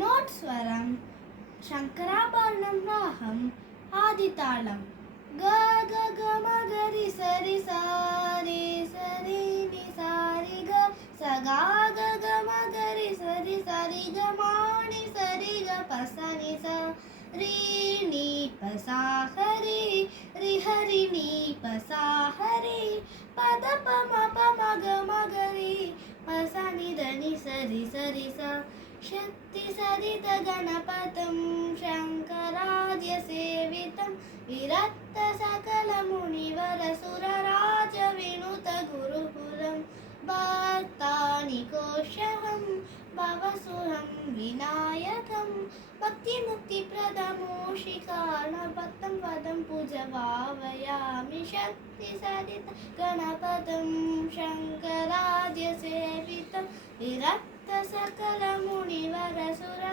నోట్స్వరం శంకరాభరణం రాహం ఆదితాళం గ గ గ మ గ రి సరి సారి సరి ని సారి గ స గ గ గ మ గ రి సరి సరి గ మా ని సరి గ ప స ని స రి ని ప స హరి రి హరి ని ప స హరి పద ప మ గ రి ప స ని ద ని సరి సరి స శక్తి సరిత గణపతం శంకరాద్య సేవితం విరక్త సకల మునివర సురరాజ వినుత గురుపురం భక్తానికోశహం భవసురం వినాయకం భక్తి ముక్తి ప్రదమోషికాణపత్తం పదం పూజ భావయామి శక్తి సరిత గణపతం శంకరాద్య సేవితం విరక్త సకల మునివర సుర